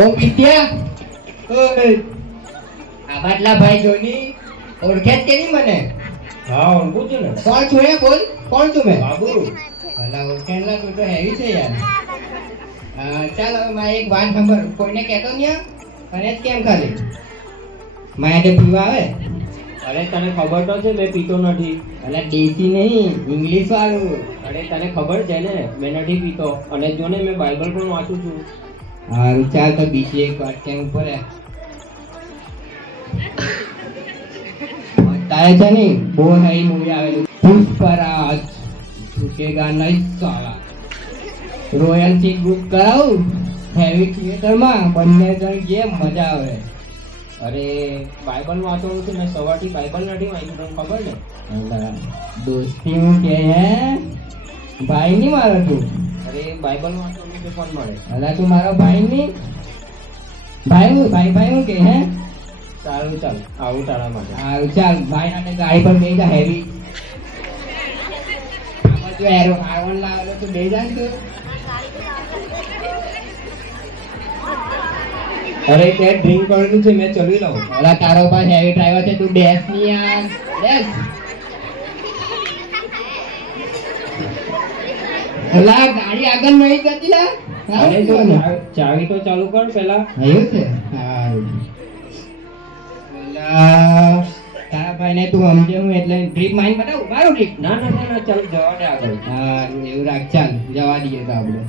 ઓ વિદ્યા ઓય આ બાટલા ભાઈ જોની ઓળખે જ કે નહીં મને? હા ઓળખું છું ને. કોણ છું એ બોલ, કોણ છું મેં? બાબુ. ભલા ઓળખેલા તું તો હેવી છે યાર. ચાલ હવે મારે એક વાત ખબર, કોઈને કહેતો નહીં અને કેમ ખાલી મારે પીવા આવે? અરે તને ખબર તો છે મેં પીતો નથી. અલા દેશી નહીં, ઇંગ્લિશ વાળું. અરે તને ખબર છે ને મેં નથી પીતો, અને જો ને મેં બાઇબલ પણ વાંચું છું. હારું ચાલ તો બીજી એક વાત કેમ પડે. તારે છે ને બહુ હાઈ મૂવી આવેલું પુષ્પરાજ ઝુકેગા નહીં સાલા. રોયલ સીટ બુક કરાવું હેવી થિયેટરમાં, બંને જણ ગેમ મજા આવે. અરે બાઇબલ વાંચવાનું છે, મેં સવારથી બાઇબલ નથી વાંચ્યું, તને ખબર ને. દોસ્તી હું કે હે ભાઈ નહીં મારો તું? અરે બાઇબલ વાંચવાનું છે પણ મળે. અલા તું મારો ભાઈ નહીં? ભાઈ હું કે હે? સારું ચાલ આવું તારા માટે. સારું ચાલ ભાઈ સાથે ગાડી પર બેસી જા હેવી. આમાં જો R1 લાવેલો તું બેસી જા ને તું. અરે તે ડ્રિંક કરેલું છે મેં ચડી લઉં. અલા તારો પાસે હેવી ડ્રાઈવર છે, તું બેસ નહીં યાર બેસ. અલા ગાડી આગળ નહીં જતી લા. અરે તો ચાવી તો ચાલુ કર પેલા. એવું છે? સારું. તારા ભાઈને તું સમજે હું એટલે ટ્રીપ માઇન બતાવું મારું ટ્રીપ. ના ચાલ જવા દે આગળ. હા એવું રાખ, ચાલ જવા દઈએ તો આપણે.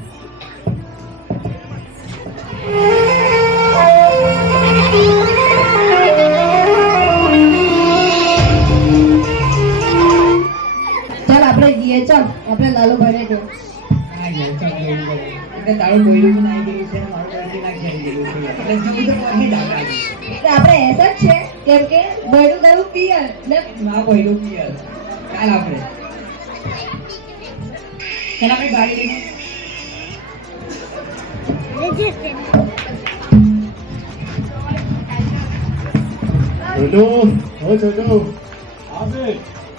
ચાલ આપણે જઈએ, ચાલ આપણે લાલુભાઈને જો. તારું બોયલું નાઈ ગયું છે, મારું બોયલું નાખી ગયું છે, એટલે જવું તો પડે જ આપણે. આપણે એસા જ છે કેમ કે બોયલું દારૂ પીએ ને ના બોયલું પીએ. ચાલ આપણે ગાડી લઈને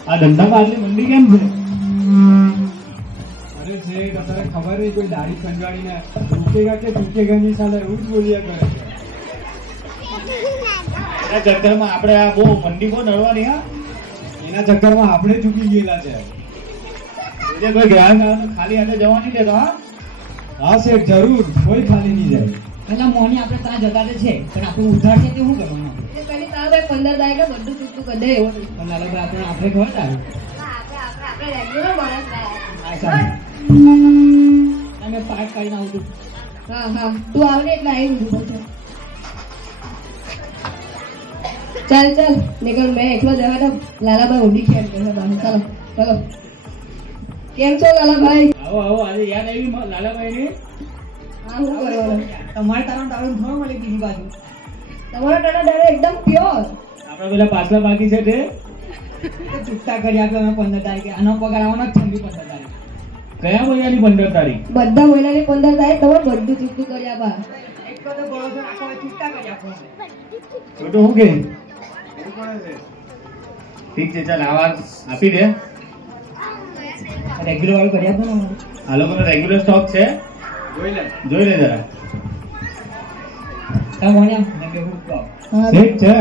આ ધંધામાં આટલી મંદી કેમ છે? અરે શેઠ અત્યારે ખબર નહીં, કોઈ દાઢી ખંજવાળીને રૂકેગા કે ચૂકેગા ની સાલે એવું જ બોલ્યા કરે છે. એના ચક્કરમાં આપણે આ બહુ મંદી બહુ નડવાની. હા એના ચક્કરમાં આપણે ચૂકી ગયેલા છે. કોઈ ગ્રાહક ખાલી હાથે જવા નહીં દેતો. હા શેઠ જરૂર, કોઈ ખાલી નહીં જાય. પેલા મોની આપણે ત્યાં જતા છે પણ આપણું ઉધાર છે તે શું કરવાનું? એ પેલી તારે ભાઈ 15 દાયકા બધું ચૂકતું કરી દે એવો નહીં. પણ લાલા આપણે ખબર આવે આપણે રેગ્યુલર માણસ લાયા. અમે પાક કરીને આવતું. હા તું આવને એટલે આવી બધું છે. ચાલ નીકળ, મેં એકલો જવા દો. લાલાભાઈ ઊંડી ખેલ કરે બહાર. ચાલો કેમ છો લાલાભાઈ? આવો આજે યાદ આવી લાલાભાઈ ની. હા શું કરવાનું? તમારે તારો દારૂ થોડો મળે બીજી બાજુ. તમારો ટાટા એકદમ પ્યોર. આપડા પેલા પાછલા બાકી છે તે ચૂકતા કરી આપે અમે 15 તારીખે. આનો પગાર આવવાનો જ છે 15 તારીખે. કયા મહિનાની 15 તારીખ? બધા મહિનાની 15 તારીખ તમારે બધું ચૂકતું કરી આપા. એક તો ભરોસો રાખો, ચૂકતા કરી આપો. તો હું કે ઠીક છે ચાલ આવા આપી દે. રેગ્યુલર વાળું કરી આપો ને. આ લોકોનો રેગ્યુલર સ્ટોક છે, જોઈ લે જરા. તમે ભણ્યા મેં બેહું કહો. ઠીક છે.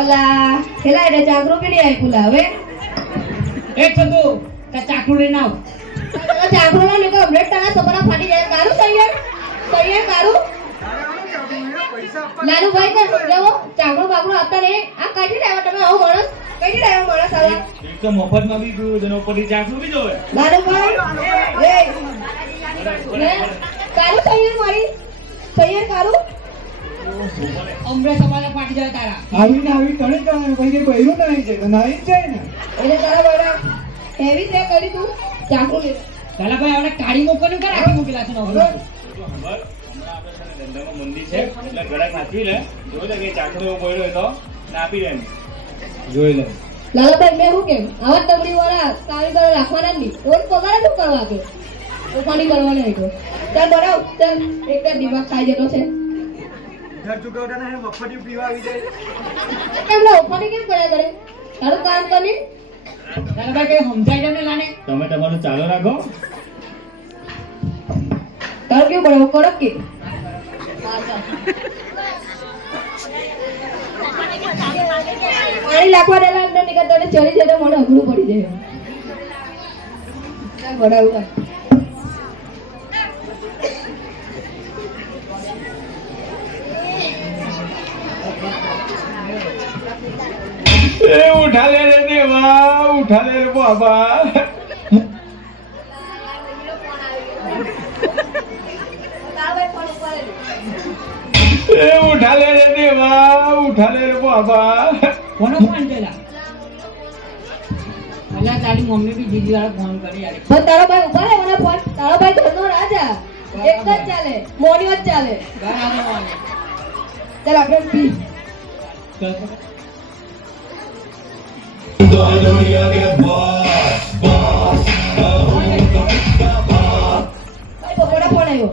ઓલા પેલા એટલે ચાકરો કે નહીં આવી પુલા હવે એ ચંદુ તા ચાકુ લઈને આવ. ચાકરો ના નીકળ હમણાં તારા સપના ફાટી જાય. કારું તૈયાર કારું લાલુભાઈ ને સમજાવો. ચાકરો બાકરો આપતા નહીં. આ કાઢી લાવ્યા તમે આવો માણસ? કઈ લાવ્યો માણસ આવા? એક તો મફતમાં બી ગયું તેનો ઉપરથી ચાકુ બી જોવે. લાલુભાઈ કારું તૈયાર મારી તૈયાર કારું અમરે સવારે ફાટી જાય તારા. આવી તણે કરવાનું પછી બૈરું નહીં છે તો નહીં જ જાય ને. એટલે તારા બડા હેવી છે કરી તું ચાકુ લે. પેલા ભાઈ આપણે કાઢી મોકલ્યું કે રાખી મૂકેલા છે નવો? ધંધામાં મંદી છે એટલે ગળા નાખી લે. જોઈ લે કે ચાકરો એવો પડ્યો હોય તો આપી દે. જોઈ લે લાલાભાઈ મેં શું કેમ આવા તબડી વાળા કારીગરો રાખવાના જ નહીં. રોજ પગાર શું કરવા આપે? તોફાની કરવાની હોય તો ચાલ બનાવ. ચાલ એક દિમાગ ખાઈ જતો છે. ઘર ચૂકવતા ને મફતી પીવા આવી જાય કેમ લો ઓફરી કેમ કર્યા કરે તારું કામ કરી તને ભાઈ કઈ સમજાય તમને લાને તમે તમારું ચાલુ રાખો તારું કેવું પડે કડક કે પાણી લાખવા દેલા અંદર નીકળતા ને ચડી જાય તો મને અઘરું પડી જાય ચાલ બડા ઉતા उठा ले रे देवा उठा ले रे बाबा उठा ले रे देवा उठा ले रे बाबा કોનો ફોન પેલા અલ્યા તારી મમ્મી બી દીદી વાળો ફોન કરી યાર પણ તારો ભાઈ ઉભા રહે મને ફોન તારો ભાઈ ઘરનો રાજા એક જ ચાલે મોની જ ચાલે બરાબર ચાલ આપણે પી ભાઈ પકોડા ફોન આવ્યો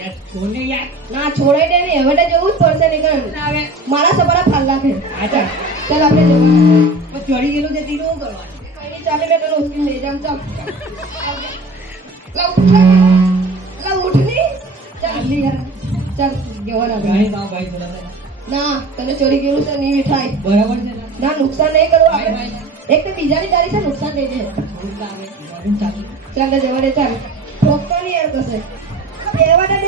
યાર છોને યાર ના છોડે દે ને હવે તો જવું જ પડશે નીકળ આવે મારા સપડા ફાલ નાખે આચા ચાલ આપણે જવું ચડી ગયેલું છે તીનું શું કરવાનું કઈ નહીં ચાલે મેં તને ઉઠી લઈ જામ ચાલ ઉઠ ની ચાલ લી યાર ચાલ જવાના ગાડી પાવ ભાઈ થોડા ના તને ચોરી ગયેલું છે નહીં મીઠાઈ બરાબર છે ને ના નુકસાન નહીં કરવું આપણે એક તો બીજાની ગાડી છે નુકસાન થઈ જાય ચાલ જવા દે ચાલ ઠોકતો નહીં યાર કશે બેવા દે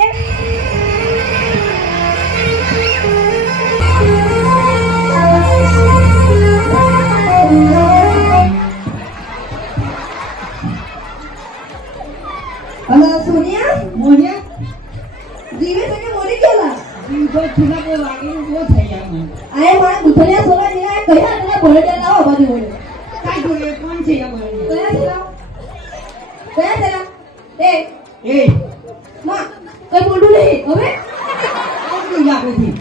હલો સોનિયા મોનિયા જીવે છે કે મોની કેલા જીવો છુના કો લાગીનું બહુ થઈ ગયા મને આય મારા ગુથલિયા સોલા જેલા કયા તને ભરે જતા આવો બાજુ બોલે કાઈ જોડે કોણ છે અમારે કયા તેલા એ એ માં કઈ બોલું નહીં હવે કોણ કોઈ આપેથી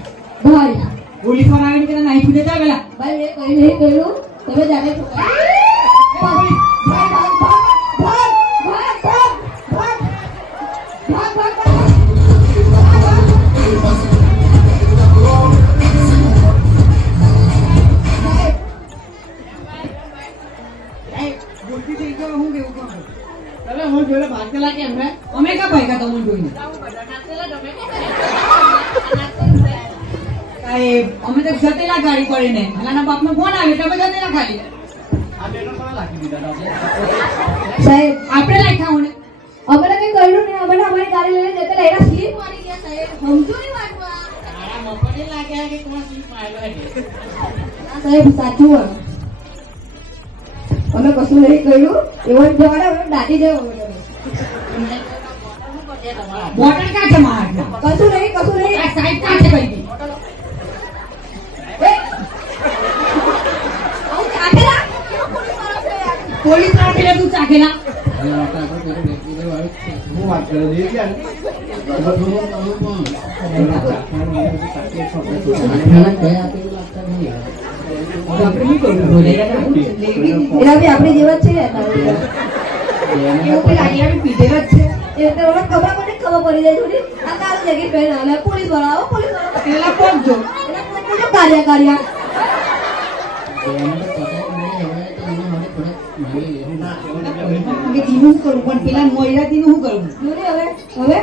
ભાઈ પોલીસ વાળા આવીને કે નાઈ ફૂટે જા પેલા ભાઈ મેં કઈ નહીં કર્યું તમે જાણે છો ભાઈ ભાગ ભાગ ભાગ ભાગ ભાગ ભાગ ભાગ ભાગ ભાગ બોલતી થઈ ગયો હું કેવું કહું તમે હું જોડે ભાગેલા કેમ રે અમે કા ભાગ્યા તમને જોઈને કાઈ અમે તો જતેલા ગાડી કરીને નાના બાપનો ફોન આવ્યો તમે જતેલા ખાલી આ લેનો કોણ લાગી દીધા સાહેબ આપણે લાખ્યા હું અમે તો કઈ કર્યું નહીં અમે અમારી ગાડી લઈને જતા એના સ્લીપ મારી ગયા સાહેબ સમજો નહીં વાતમાં તારા મફતે લાગ્યા કે કોણ સ્લીપ માર્યો હે સાહેબ સાચું હોય અમે કશું નહીં કર્યું એવો જ જવાના અમે દાટી જાય બોટલ કા છે મારા કશું નહીં આ સાઈડ કા છે ભાઈ આવું ચાખેલા પોલીસ રાખેલા તું ચાખેલા હું વાત કરે છે યાર એના બી આપણે જેવા જ છે એવું પેલા અહીંયા પીધેલા જ છે એટલે મને ખબર પડી જાય થોડી આ તારું જગ્યાએ પહેલા આલે પોલીસ વાળા આવો પોલીસ વાળા પેલા પહોંચજો એના પોલીસ કાર્ય કે તીનું શું કરું પણ પેલા મોયરા તીનું શું કરું હવે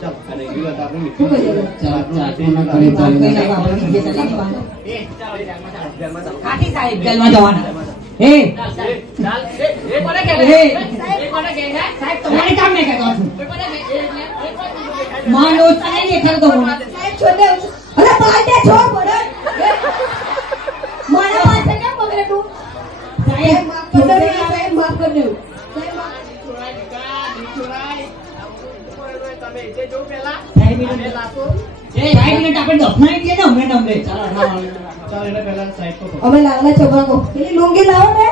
ચાલ અને એ વાત આપણે શું કહે છે કાકી સાહેબ જેલમાં જવાના એ સાહેબ તમારે કામ નહીં કરતો છું માં નો તને દેખાડતો હું સાહેબ છોડે અરે પાટે છોડ પડે મારા પાસે કેમ પકડે તું સાહેબ માફ કર દે સાહેબ માફ કર દે સાહેબ મિનિટ આપણે દફનાઈ દઈએ ને હમણાં નંબરે ચાલો ચાલ એને પહેલા સાઈડ પર અમે લાવલા છોકરા કો પેલી લુંગી લાવો ને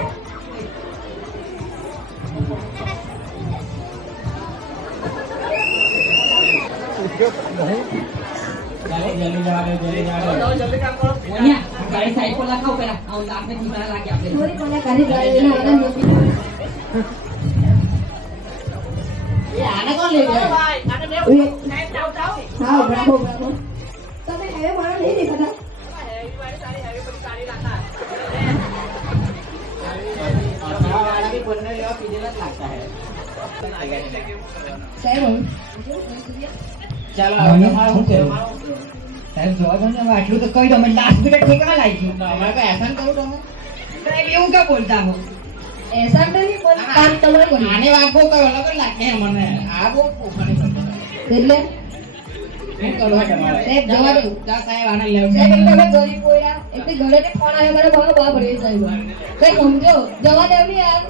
ગાડી સાઈડ પર લખાવ પેલા આપણે જીવના લાગે આપણે થોડી મને કાઢી ગાડી લઈને આનંદ નથી આને કોણ લઈ ગયો હા બ્રાવો બ્રાવો તમે હેવે મારા નહીં દેખાતા સાહેબ ચાલો મને હવે શું કહેવું? સાહેબ જોવા દો ને હવે આટલું તો કહી દો અમે લાસ્ટ મિનિટ ઠેકાણા લાગી ગયું અમારે કોઈ એહસાન કરું તમે સાહેબ એવું ક્યાં બોલતા હો એસા નહીં પણ કામ તમારે કર્યું આને વાગો કયો અલગ જ લાગે મને આ બહુ પોખાની શબ્દ એટલે શું કરવા તમારે સાહેબ જવા દો જા સાહેબ આને લેવ સાહેબ એક તમે ગરીબ કોયરા એક તો ઘરે થી ફોન આવ્યો મારા બાપ બાપ રે સાહેબ કઈ સમજો જવા દો ને યાર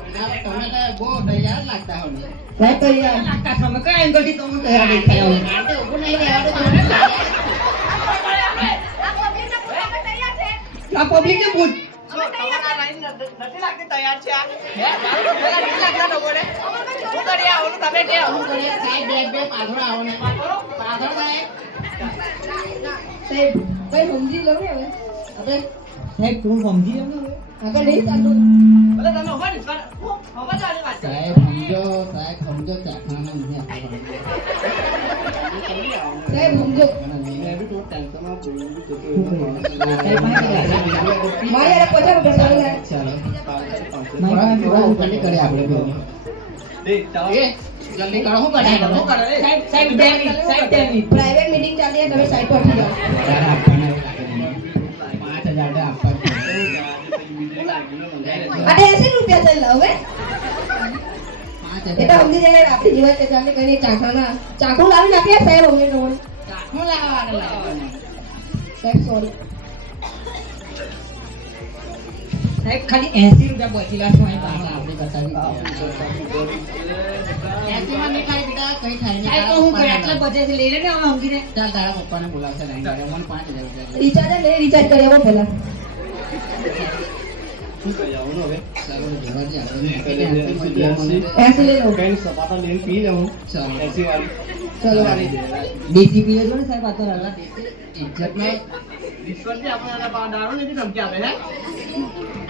તમે તો બહુ તૈયાર લાગતા હો ને સાહેબ તો યાર આખા સમય કઈ એંગલ થી તમે તૈયાર દેખાય હો. આને ઊભું નહીં રહેવાનું તમે આ પબ્લિક ને પૂછ સાહેબ કઈ સમજી લો ને હવે આપણે સાહેબ તું સમજી એમ ને હવે? આગળ નહીં ચાલતું સાહેબ સમજો ચાખણાના નથી આપવાનું. સાહેબ સમજો મારી યાર 50 રૂપિયા ચાલુ થોડા ઉપરની કરીએ આપણે બે. જલ્દી કરો શું કરે સાહેબ સાહેબ 2 મિનિટ સાહેબ 2 મિનિટ પ્રાઇવેટ મીટિંગ ચાલી તમે સાઈડ પર ઉઠી જાઓ તારે આપવાના એવું લાગે મને. 5,000 આપવા અરે 80 રૂપિયા ચાલ હવે એ તો સમજી જાય આપણી જીવન કે ચાલે કઈ ચાખણા ચાકુ લાવી નાખ્યા સાહેબ અમને તો શું લાવવાનું સાહેબ સોરી સાહેબ ખાલી 80 રૂપિયા બચેલા છે મારી પાસે. આપણી બતાવી એસીમાં નહીં ખાઈ બેટા કઈ થાય નહીં. સાહેબ તો હું કરે આટલા બચે લઈ લે ને અમે સમજીને ચાલ તારા પપ્પાને બોલાવશે નહીં મને 5,000 રૂપિયા રિચાર્જ લે રિચાર્જ કરી આવો પહેલા શું કરી આવવાનું હવે? ચાલો જવા દે આપણે 80 લઈ લો કઈ સપાટા લઈને પી જાઉં. ચાલો. 80 વાળી. ચલો દેશી પીએ છો ને સાહેબ આ તો રલા ઇજ્જતમાં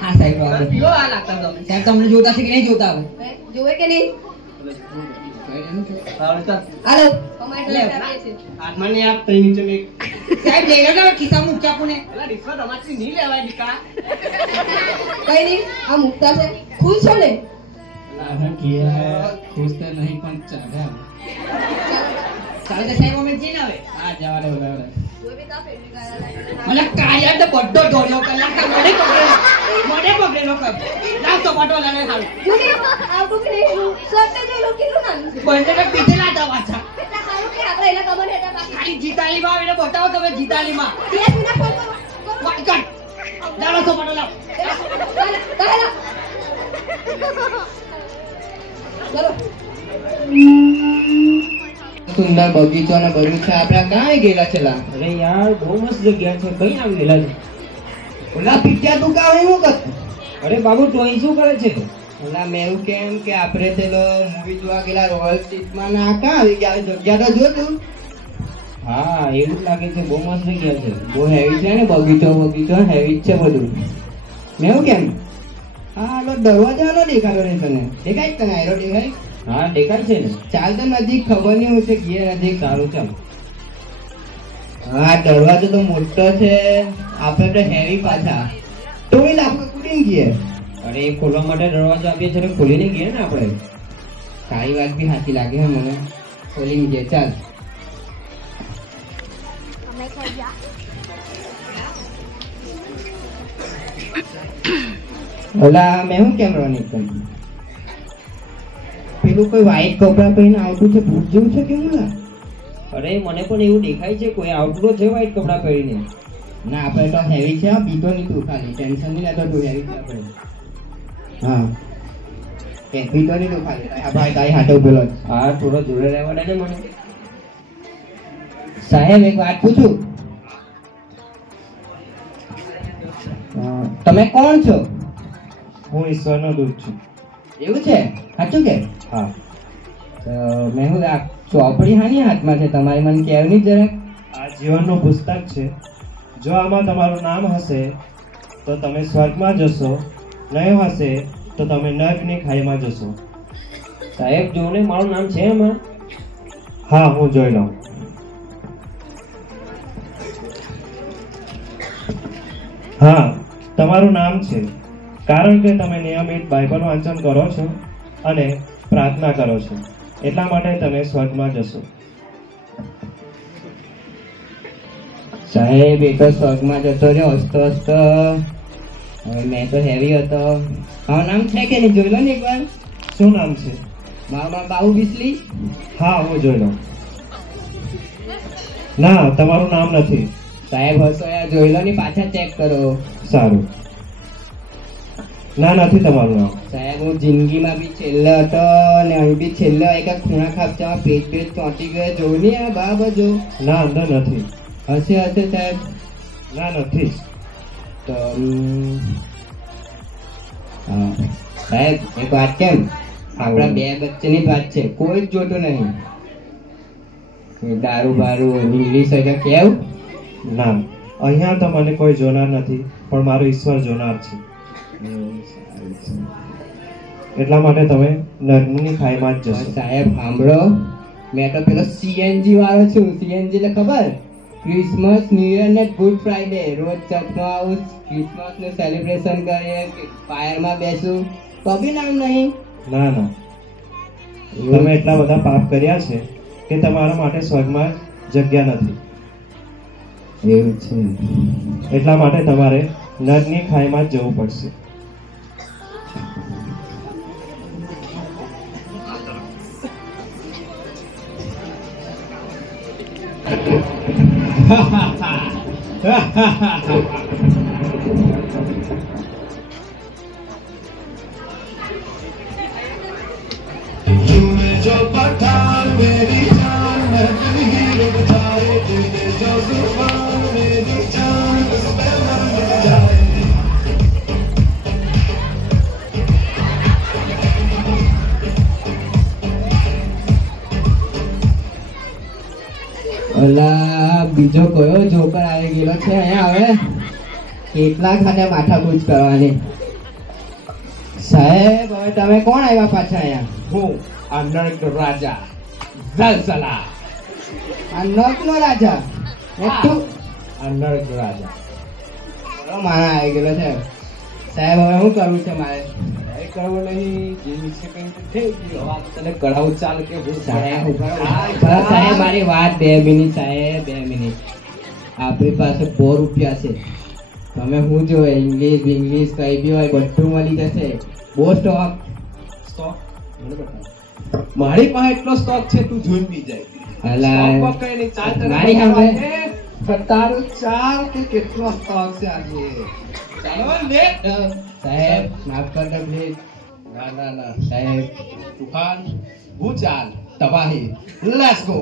હા સાહેબ બરાબર. સાહેબ તમને જોતા છે કે નહીં જોતા હવે? જોવે કે નહીં હાલો અમારે લે. લે છે હાથમાં નહીં આપ, તઈ નીચે મેં સાહેબ લઈ લો ને ખિસ્સામાં મૂકી આપું ને. કઈ નહીં આ મુકતા છે ખુશ છો ને ખુશ તો નહીં પણ ચાલે ચાલો તો સાહેબ અમે જઈને હવે હા જવા દે બરાબર. જોઈ બી તા ફેરવી ગયા મને કાયા તો બધો દોડ્યો કલાક મને પકડેલો કબ લાવ ટમાટો લાવે હાલ જોઈ આવતું કે નહીં સર તે જોઈ લો કેટલું નાનું છે બંને તો પીધેલા હતા પાછા. એટલા સારું કે આપણે એના ખબર હેઠા બાકી ખાલી જીતાલીમાં આવીને બતાવો તમે જીતાલીમાં 10 મિનિટ ફોન કરો વાત કર લાવો ટમાટો લાવ. ચલો સુંદર બગીચો ને બધું છે આપણે ક્યાં ગયેલા છે લા? અરે યાર બહુ મસ્ત જગ્યા છે કઈ આવી ગયેલા છે ઓલા પિક્ચર તું કાવ એવું કર. અરે બાબુ તું અહીં શું કરે છે ઓલા મેં એવું કેમ કે આપણે પેલો મૂવી જોવા ગયેલા રોયલ સીટમાં ના ક્યાં આવી ગયા જગ્યા તો જોતું. હા એવું જ લાગે છે બહુ મસ્ત જગ્યા છે બહુ હેવી છે ને બગીચો હેવી જ છે બધું. મેં એવું કેમ હા લો દરવાજા નો દેખાતો નહીં તને દેખાય તને આયરો દેખાય હા દેખાય છે ને ચાલ તો નજીક ખબર નહીં હું છે ઘેર નજીક સારું ચાલ હા દરવાજો તો મોટો છે આપણે તો હેવી પાછા તોય આપણે કુડીને ગયે. અરે એ ખોલવા માટે દરવાજો આપીએ છે ખોલીને ગયા ને આપણે તારી વાત બી સાચી લાગે હે મને ખોલીને ગયે ચાલ. ઓલા મેં હું કેમ રોની કરી પેલું કોઈ વ્હાઈટ કપડા પહેરીને આવતું છે ભૂત જેવું છે કેવું ના? અરે મને પણ એવું દેખાય છે કોઈ આઉટડો છે વ્હાઈટ કપડાં પહેરીને ના આપણે તો હેવી છે હા, બીતો નહીં તું ખાલી ટેન્શન નહીં લેતો તું હેવી છે આપણે. હા બીતો નહીં તું ખાલી હા ભાઈ તારી હાથે ઉભેલો છે. હા થોડો જોડે રહેવા દે ને મને સાહેબ એક વાત પૂછું તમે કોણ છો? હું ઈશ્વરનો દૂત છું. એવું છે સાચું કે? હા. તો મેં હું આ ચોપડી હાની હાથમાં છે તમારી મને કહેવું નહીં જરાક? આ જીવનનું પુસ્તક છે. જો આમાં તમારું નામ હશે તો તમે સ્વર્ગમાં જશો, નહીં હશે તો તમે નર્કની ખાઈમાં જશો. સાહેબ જો ને મારું નામ છે એમાં હા હું જોઈ લઉં. હા, તમારું નામ છે, કારણ કે તમે નિયમિત બાઇબલ વાંચન કરો છો અને પ્રાર્થના કરો છો, એટલા માટે તમે સ્વર્ગમાં જશો. સાહેબ એ તો સ્વર્ગમાં જતો રહ્યો હસતો હસતો. હવે મેં તો હેવી હતો. મારું નામ છે કે નહીં જોઈ લો ને એકવાર. શું નામ છે? મારું નામ બાબુ બિસ્લી. હા, હું જોઈ લઉં. ના, તમારું નામ નથી. સાહેબ હસો યાર, જોઈ લો ને, પાછા ચેક કરો. સારું. ના, નથી તમારું નામ. સાહેબ હું જિંદગીમાં બી છેલ્લો હતો ને અહીં બી છેલ્લો. એક ખૂણા ખાપચામાં પેટ ચોંટી ગયો. જોઉં ને આ બાબા જો. ના, અંદર નથી. હશે હશે સાહેબ. ના, નથી. તો હા સાહેબ એક વાત કેમ, આપણા બે વચ્ચેની વાત છે, કોઈ જ જોતું નહીં. દારૂ બારૂ ઇંગ્લિશ એટલે કેવું. ના, અહીંયા તો મને કોઈ જોનાર નથી, પણ મારો ઈશ્વર જોનાર છે. એટલા માટે તમે નર્કની ખાઈમાં જ જશો. સાહેબ સાંભળો, મેં તો પેલો સીએનજી વાળો છું. સીએનજી એટલે ખબર? ક્રિસમસ, ન્યુ યર ને ગુડ ફ્રાઈડે રોજ ચર્ચમાં આવું, ક્રિસમસ નું સેલિબ્રેશન કરીએ, ફાયરમાં બેસું, તો બી નામ નહીં. ના ના, તમે એટલા બધા પાપ કર્યા છે કે તમારા માટે સ્વર્ગમાં જગ્યા નથી. એવું છે. એટલા માટે તમારે નર્કની ખાઈમાં જ જવું પડશે. जो पठान मेरी जान मैं तेरी हीरो बताए तुझे जो जुबान मेरी जान उस पे मन मिल जाए. ઓલા બીજો કયો જોકર આવી ગયેલો છે અહીંયા. હવે કેટલા ખાતે માથાકૂટ કરવાની. સાહેબ હવે તમે કોણ આવ્યા પાછા અહીંયા? હું આ નર્ક રાજા ઝલઝલા. આ નર્કનો રાજા? તું આ નર્ક રાજા બરો માણા આવી ગયેલો છે. સાહેબ હવે શું કરવું છે મારે? કઈ કરવું નહીં, જે છે કઈ તો થઈ ગયું. હવે આ તને કઢાવું ચાલ કે હું સાહેબ સાહેબ મારી વાત 2 મિનિટ સાહેબ, 2 મિનિટ. આપણી પાસે 4 રૂપિયા છે. તમે શું જો ઇંગ્લિશ કઈ બી હોય બધું મળી જશે. બહુ સ્ટોક. સ્ટોક મને બતાવ. મારી પાસે એટલો સ્ટોક છે, તું જોઈ બી જાય. અલા, સ્ટોક કઈ નહીં, ચાલ તને મારી બતાવવા સામે. છે. તારું ચાલ કે કેટલો સ્ટોક છે આજે. ચાલો લે. સાહેબ માફ કર દો પ્લીઝ. ના ના ના સાહેબ તુફાન, ભૂચાલ, તબાહી, લેટ્સ ગો.